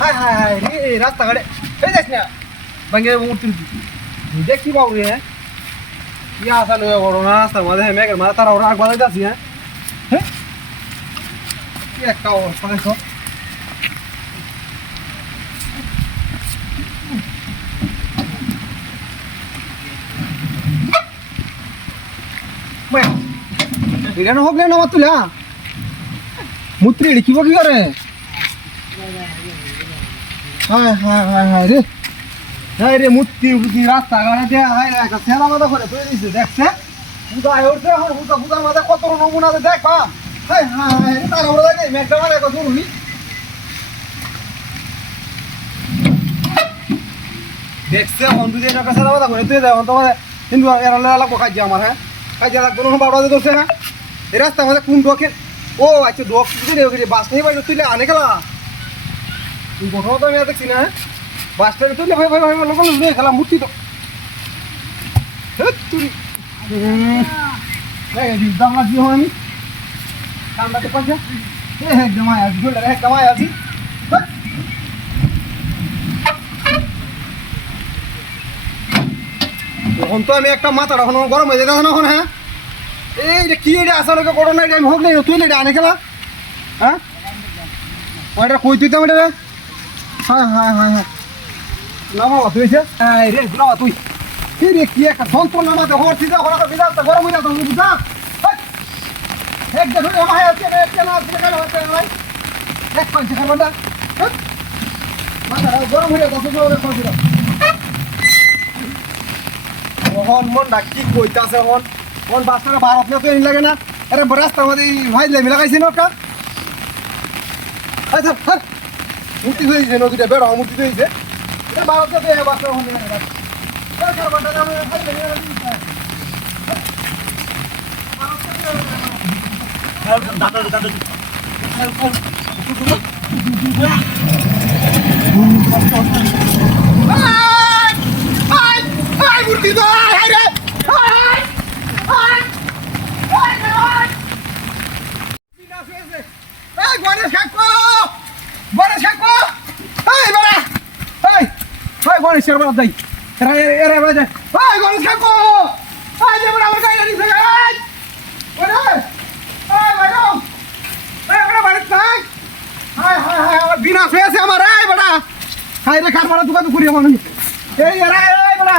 হায় হায় হায় এই যাস না ভাঙ্গে দেখছি বাবু রে কি আসা লয়ে বড় না রাস্তার মাঝে মেঘের ওরা আগ বাজাই যাচ্ছি হ্যাঁ হ্যাঁ? কি একটা অবস্থা দেখো বিরিয়ানি হোক না আমার মূর্তি লিখিব কি করে হায় হায় হায় হায় রে হায় রে মূর্তি বুদ্ধি রাস্তা হায় রে একটা সেরা মাথা করে তুলে দিছে, দেখছে? আয় উঠছে এখন পূজার মাথা কত নমুনা দেখ পা। হায় হায় হায় রে দেখছে বন্ধু দিয়ে একটা সেরা মাথা করে তুই দেখ তোমার কিন্তু এরা লাগবো কাজ আমার হ্যাঁ কাজ লাগবো বাবা ধরছে না। এই রাস্তা আমাদের কোন ডোকে ও আচ্ছা ডোক রে ওকে বাস নেই বাইরে তুলে আনে গেলা। তুই কোথাও তো আমি আর দেখছি না বাসটাকে তুলে ভাই ভাই ভাই লোক নিয়ে খেলা মূর্তি তো। তুই দাম লাগছি আমি কামড়াতে পারছে? এ হে জমাই আছি রে জমাই আছি। তখন তো আমি একটা মাথা এখন গরম হয়ে যেতে না এখন হ্যাঁ? এই যে কি এটা আসলে করো না এটা আমি হোক নাই তুই এটা আনে খেলা? হ্যাঁ? ওইটা কই তুই তো এটা হ্যাঁ হ্যাঁ হ্যাঁ হ্যাঁ। না বাবা তুই এই রে বাবা তুই। কি রে কি একটা যন্ত্রণা মাঝে হওয়ার ঠিক আছে ওরা বিরাট গরম হয়ে যাচ্ছে বুঝা এক দেখো আমার আছে কেন আছে কেন আছে ভাই। এক পাঁচ খাবার না মাথা গরম হয়ে ওরে কোন দিলা মোহন মন ডাকি কইতাছে মন বাসটা ভারত না তো লাগে না? আরে রাস্তার মধ্যে ভাই লেমি লাগাইছে না ওটা আচ্ছা হ্যাঁ মূর্তি হয়েছে নদীটা বেড়া মূর্তি হয়েছে এটা ভারত না তো এই বাসটা ওখানে লাগে না সরকার বাটা যাবে ভাই লেমি লাগাইছে মূর্তি তো আয় রে আয় আয় আয় আয় গণেশ কাকু গণেশ কাকু এই বেড়া, এই এই গণেশ এর বেড়া যাই এরা এরা বেড়া যায় এই গণেশ কাকু এই যে বেড়া আমার গাড়ি নিছে এই। ওরে, এই ম্যাডাম এই বেড়া বাড়ি থাক হাই হাই হাই আমার বিনা হয়েছে আমার, এই বেড়া। হাই রে, কার বেড়া দোকান করি আমার এই, এরা, এই বেড়া।